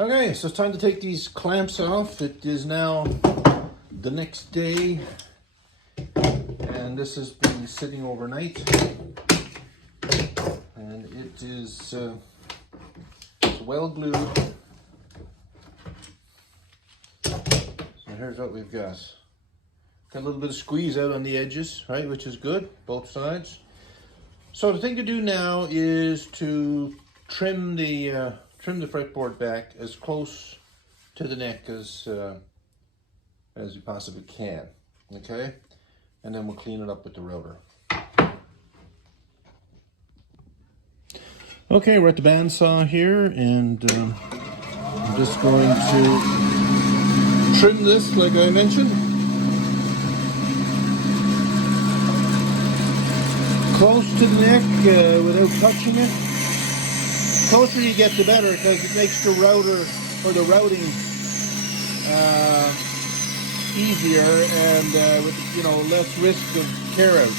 Okay, so it's time to take these clamps off. It is now the next day, and this has been sitting overnight, and it is it's well glued. So here's what we've got. Got a little bit of squeeze out on the edges, right, which is good, both sides. So the thing to do now is to trim the fretboard back as close to the neck as you possibly can, okay? And then we'll clean it up with the router. Okay, we're at the bandsaw here, and I'm just going to trim this like I mentioned. Close to the neck without touching it. The closer you get, the better, because it makes the router or the routing easier and with less risk of tear out.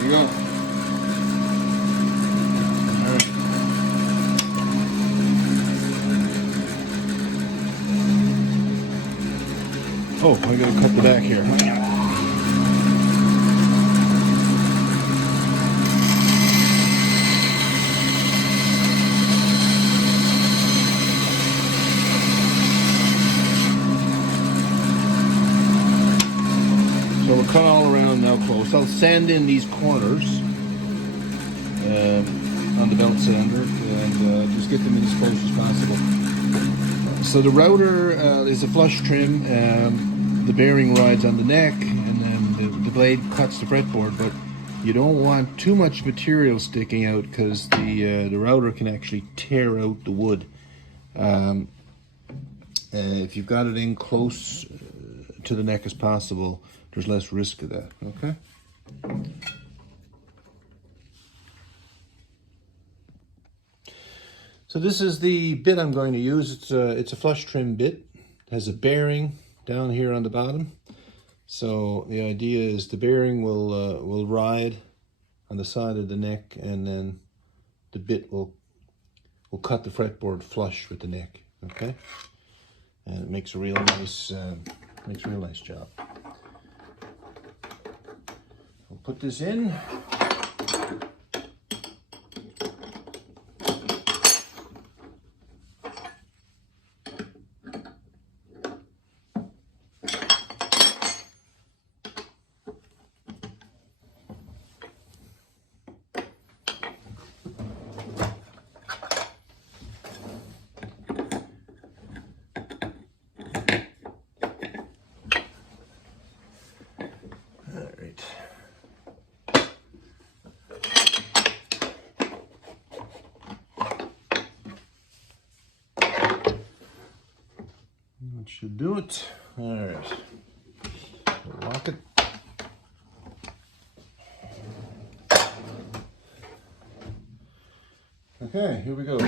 There you go. Oh, I gotta cut the back here. So we'll cut all around now close. I'll sand in these corners on the belt sander and just get them in as close as possible. So the router is a flush trim. The bearing rides on the neck, and then the blade cuts the fretboard, but you don't want too much material sticking out because the router can actually tear out the wood. If you've got it in close to the neck as possible, there's less risk of that, okay? So this is the bit I'm going to use. It's a flush trim bit. It has a bearing down here on the bottom. So the idea is the bearing will ride on the side of the neck, and then the bit will cut the fretboard flush with the neck, okay? And it makes a real nice job. We'll put this in. That should do it. All right. Lock it. Okay, here we go.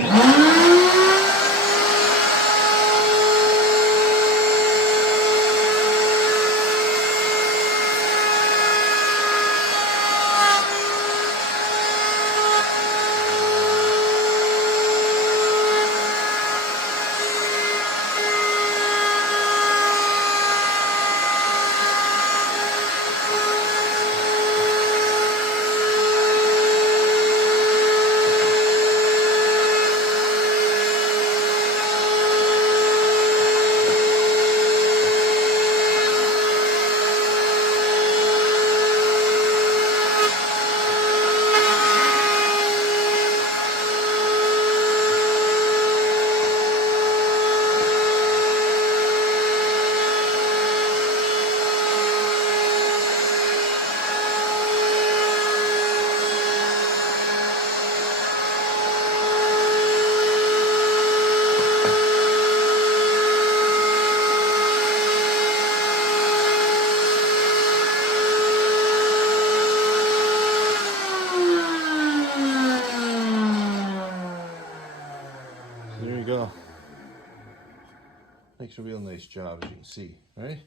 there you go. Makes a real nice job, as you can see, right?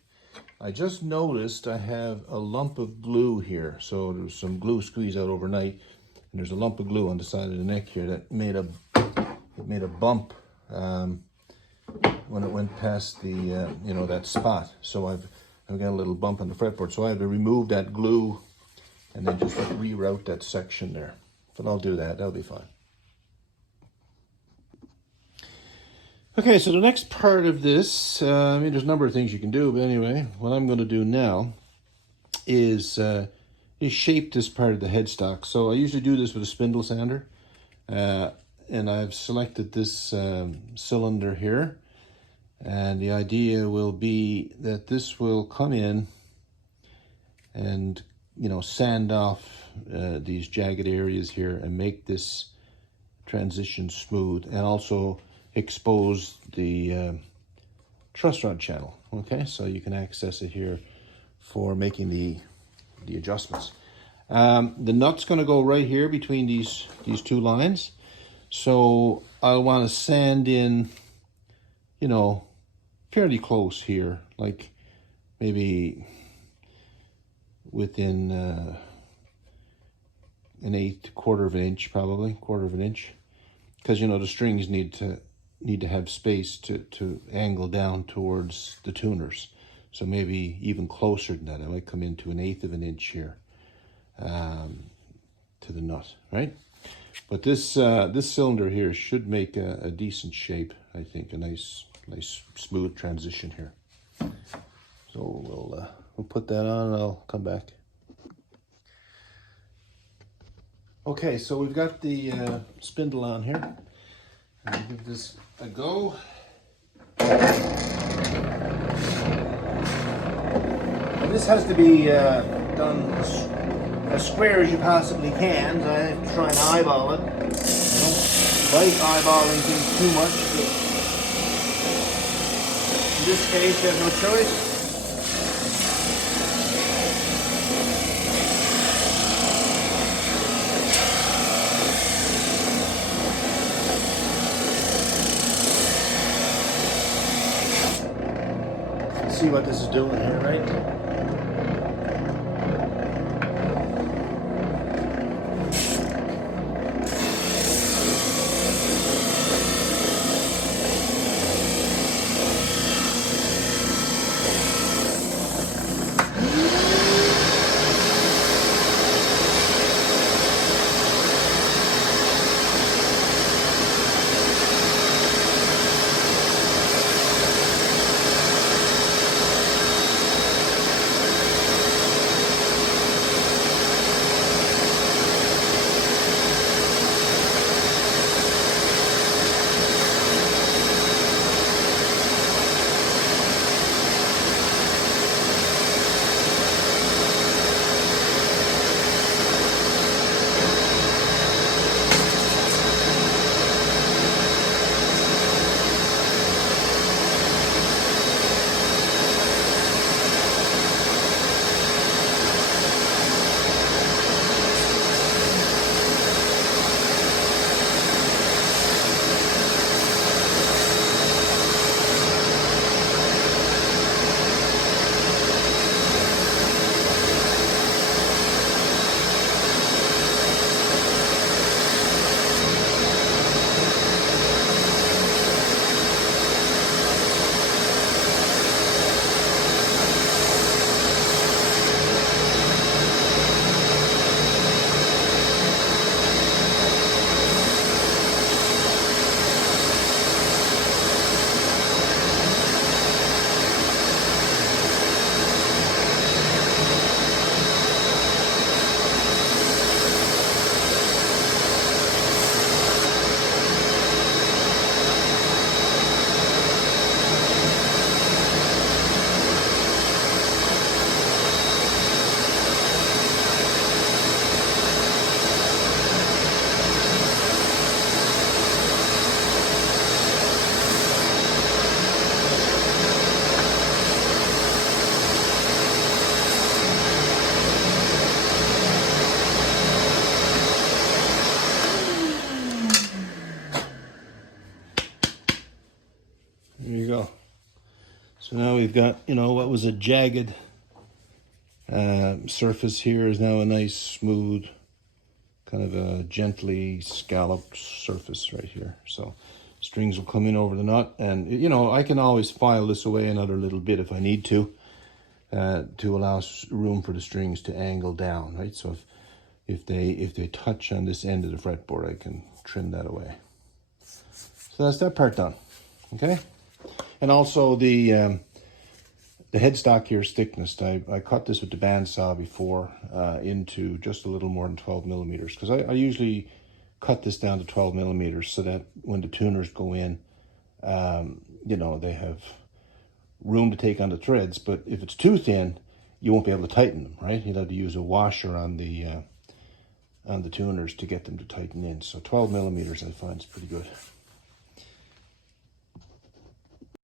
I just noticed I have a lump of glue here. So there's some glue squeezed out overnight, and there's a lump of glue on the side of the neck here that made a bump when it went past the you know, that spot. So I've got a little bump on the fretboard, so I have to remove that glue and then just reroute that section there. But I'll do that, that'll be fine. Okay, so the next part of this, I mean, there's a number of things you can do, but anyway, what I'm going to do now is shape this part of the headstock. So I usually do this with a spindle sander, and I've selected this cylinder here, and the idea will be that this will come in and, you know, sand off these jagged areas here and make this transition smooth, and also expose the truss rod channel. Okay, so you can access it here for making the adjustments. The nut's going to go right here between these two lines, so I'll want to sand in, you know, fairly close here, like maybe within an eighth, quarter of an inch, probably quarter of an inch, because, you know, the strings need to have space to angle down towards the tuners. So maybe even closer than that. I might come into an eighth of an inch here to the nut, right? But this cylinder here should make a decent shape, I think, a nice smooth transition here. So we'll put that on and I'll come back. Okay, so we've got the spindle on here. I'll give this a go. And this has to be done as square as you possibly can. So I have to try and eyeball it. I don't like eyeballing things too much, but in this case, I have no choice. See what this is doing here, right? There you go. So now we've got, you know, what was a jagged surface here is now a nice, smooth, kind of a gently scalloped surface right here. So strings will come in over the nut, and, you know, I can always file this away another little bit if I need to allow room for the strings to angle down, right? So if they touch on this end of the fretboard, I can trim that away. So that's that part done, okay? And also the headstock here's thickness. I cut this with the bandsaw before into just a little more than 12 millimeters, because I usually cut this down to 12 millimeters so that when the tuners go in, you know, they have room to take on the threads. But if it's too thin, you won't be able to tighten them, right? You'll have to use a washer on the tuners to get them to tighten in. So 12 millimeters I find is pretty good.